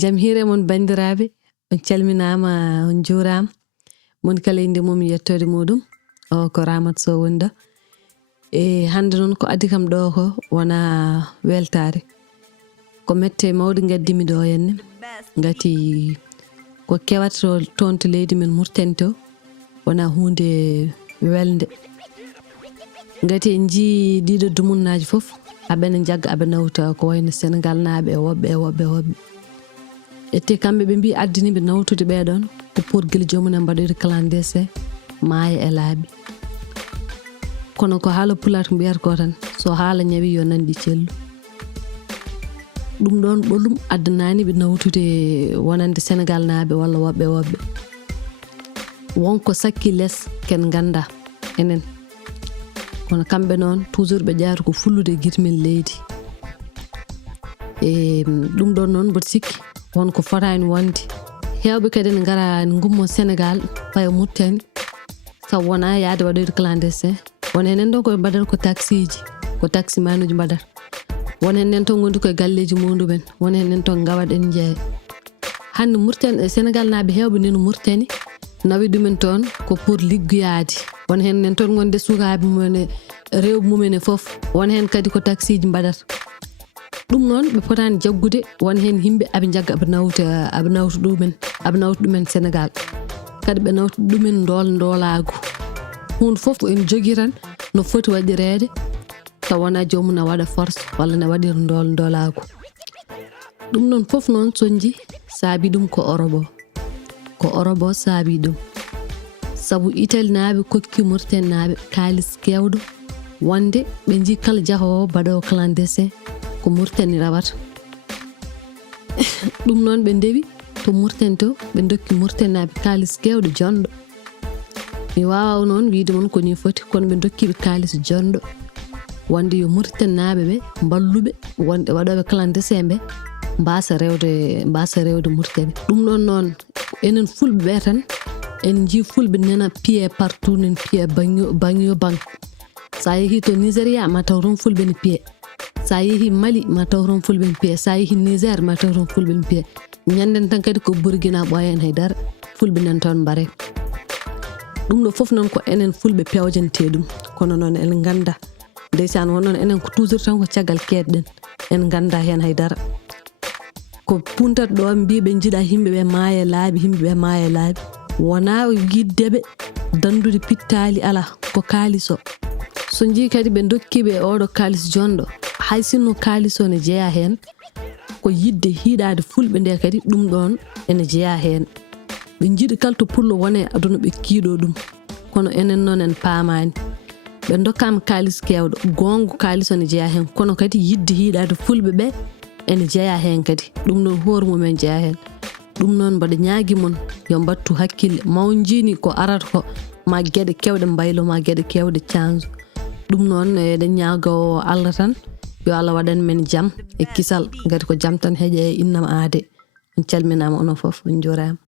jam hire mon bandiraɓe on calminama on juurama mon kala inde mum yettode muɗum o ko Ramat Sow wonda e hande noon ko addi kam ɗo ko wona weltare ko mette mawde gaddimi ɗo henne ngati ko kewata toon to leydi men Mauritanie to wona hunde welde ngati en jii ɗiɗo dumunnaji fof aɓene jagga aɓe nawta ko wayno Sénégal naaɓe e woɓɓe ette kamɓe ɓe mbi addiniɓe nawtude ɓeɗon ko pour guila jomum en mbaɗoyde clandestin maaya e laaɓi kono ko haala Pulaar mbiyata ko tan so haala ñawi yo nanɗi cellu ɗum ɗon ɓolum addanani ɓe nawtude wonande Sénégal naaɓe walla woɓɓe wonko sakki less ken ganda enen kono kamɓe noon toujours ɓe ƴaata ko fullude guitemen leydi e ɗum ɗon noon mboɗo sikki wonko fotani wonde hewɓe kadi ne gara ne gummo Sénégal fayo Mauritanie sabu wona yaade waɗoyde clandestin won enen ɗo koye mbaɗata ko taxi manuji mbaɗata won enen ton gondi koye galleji muɗumen won enen ton gawaɗen jeeya hande Mauritanie Sénégal naaɓe hewɓe neno Mauritanie nawi ɗumen toon ko pour liggoyade won hen nen toon gonde sukaɓe mumen rewɓe mumen e foof won hen kadi ko taxi ji mbaɗata ɗum noon ɓe potani jaggude won hen yimɓe aɓe jagga aɓe nawta ɗumen Sénégal kadi ɓe nawta ɗumen Poulagou hunde foof ko en jogui tan no foti waɗirede taw wona jomum ne waɗa force walla ne waɗira Poulagou ɗum noon foof noon soñji saabi ɗum ko Europe o saabi ɗum sabu Italie naaɓe kokki Mauritanie naaɓe kalis kewɗo wonde ɓe jii kala jahowo mbaɗowo clandestin ko Mauritanie rawata ɗum noon ɓe ndewi to Mauritanie to ɓe dokki Mauritanie naaɓe kalis kewɗo jonɗo mi wawa noon wiide mon ko ni foti kono ɓe dokkiɓe kalis jonɗo wonde yo Mauritanie naaɓe ɓe mballuɓe wonde waɗoɓe clandestin ɓe mbasa rewde Mauritanie ɗum ɗon noon enen fulɓe ɓe tan en jii fulɓe nena pied partout nen pied bagno bang sa yeehi to Nigéria ma taw toon fulɓe ne pied sa yeehi Mali ma taw toon fulɓe ne pied sa yeehi Niger ma taw toon fulɓe ne pied ñanden tan kadi ko Burkina ɓoya en haydara fulɓe nen toon mbare ɗum ɗo foof noon ko enen fulɓe pewjante ɗum kono noon en ganda ndeysan won noon enen ko toujours tan ko caggal keɗɗen en ganda hen haydara ko puntata ɗo mbiɓe jiiɗa yimɓeɓe maaya laaɓi wona yiddeɓe dandude pittali ala ko kaaliso so jii kadi ɓe dokkiɓe oɗo kalis jonɗo hay sinno kalis o ne jeeya hen ko yidde hiiɗade fulɓe nde kadi ɗum ɗon ene jeeya hen ɓe jiiɗi kala to pullo wone aduna ɓe kiiɗo ɗum kono enen noon en paamani ɓe dokkama kalis kewɗo gongo kalis o ne jeeya hen kono kadi yidde hiiɗade fulɓe ɓe ene jeeya hen kadi ɗum noon hoore mumen jeeya hen ɗum noon mbaɗa ñaagui mon yo mbattu hakkille maw jiini ko arata ko ma gueɗe kewɗe mbaylo ma gueɗe kewɗe cange ɗum noon eɗen ñaago Allah tan yo Allah waɗan men jaam e kisal gati ko jaam tan heeƴe e innam aade on calminama onon foof on juurama